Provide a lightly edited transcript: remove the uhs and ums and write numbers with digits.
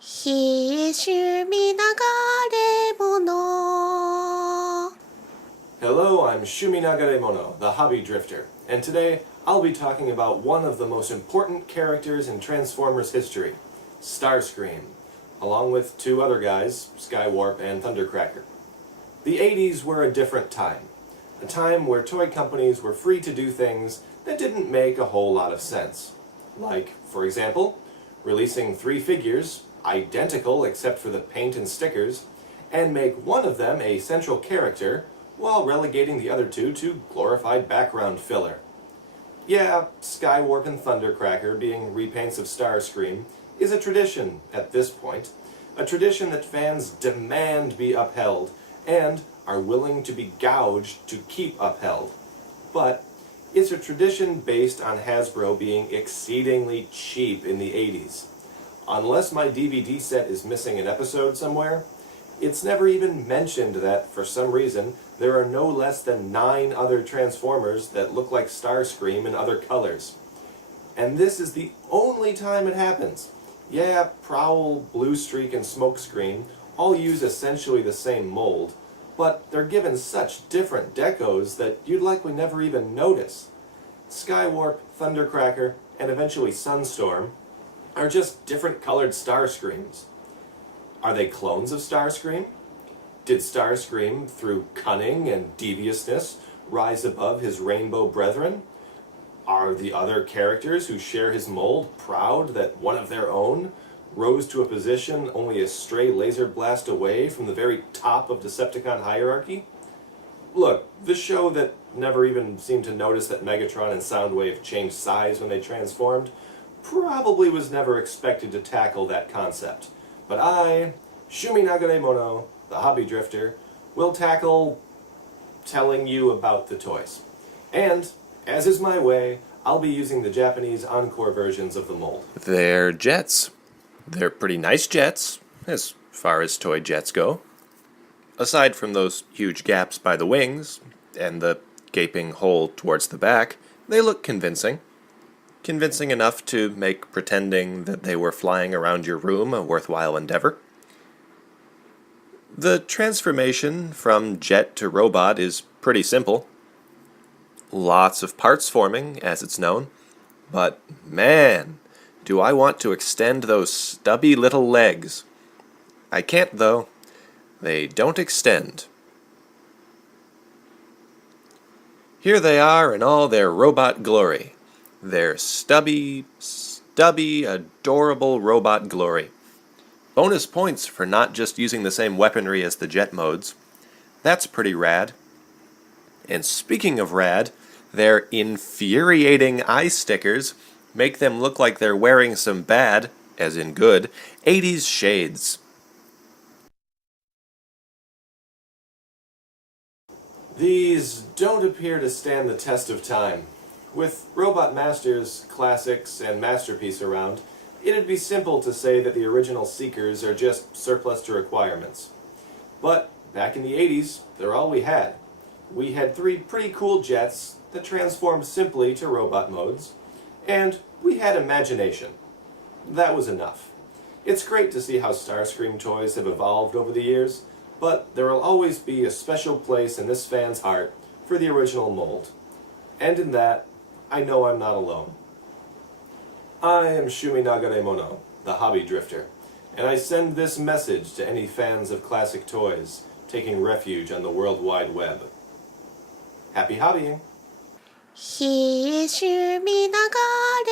He is Shumi Nagaremono. Hello, I'm Shumi Nagaremono, the Hobby Drifter, and today I'll be talking about one of the most important characters in Transformers history, Starscream, along with two other guys, Skywarp and Thundercracker. The 80s were a different time, a time where toy companies were free to do things that didn't make a whole lot of sense. Like, for example, releasing 3 figures, identical except for the paint and stickers, and make one of them a central character, while relegating the other two to glorified background filler. Yeah, Skywarp and Thundercracker being repaints of Starscream is a tradition at this point, a tradition that fans demand be upheld, and are willing to be gouged to keep upheld. But it's a tradition based on Hasbro being exceedingly cheap in the 80s. Unless my DVD set is missing an episode somewhere, it's never even mentioned that, for some reason, there are no less than 9 other Transformers that look like Starscream in other colors. And this is the only time it happens. Yeah, Prowl, Bluestreak, and Smokescreen all use essentially the same mold, but they're given such different decos that you'd likely never even notice. Skywarp, Thundercracker, and eventually Sunstorm are just different colored Starscreams. Are they clones of Starscream? Did Starscream, through cunning and deviousness, rise above his rainbow brethren? Are the other characters who share his mold proud that one of their own rose to a position only a stray laser blast away from the very top of Decepticon hierarchy? Look, the show that never even seemed to notice that Megatron and Soundwave changed size when they transformed probably was never expected to tackle that concept. But I, Shumi Nagaremono, the Hobby Drifter, will tackle telling you about the toys. And, as is my way, I'll be using the Japanese Encore versions of the mold. They're jets. They're pretty nice jets, as far as toy jets go. Aside from those huge gaps by the wings, and the gaping hole towards the back, they look convincing. Convincing enough to make pretending that they were flying around your room a worthwhile endeavor. The transformation from jet to robot is pretty simple. Lots of parts forming, as it's known, but man, do I want to extend those stubby little legs. I can't, though. They don't extend. Here they are in all their robot glory. Their stubby, adorable robot glory. Bonus points for not just using the same weaponry as the jet modes. That's pretty rad. And speaking of rad, their infuriating eye stickers make them look like they're wearing some bad, as in good, 80s shades. These don't appear to stand the test of time. With Robot Masters, Classics, and Masterpiece around, it'd be simple to say that the original Seekers are just surplus to requirements. But back in the 80s, they're all we had. We had 3 pretty cool jets that transformed simply to robot modes, and we had imagination. That was enough. It's great to see how Starscream toys have evolved over the years, but there will always be a special place in this fan's heart for the original mold. And in that, I know I'm not alone. I am Shumi Nagaremono, the Hobby Drifter, and I send this message to any fans of classic toys taking refuge on the World Wide Web. Happy hobbying! He is Shumi Nagaremono.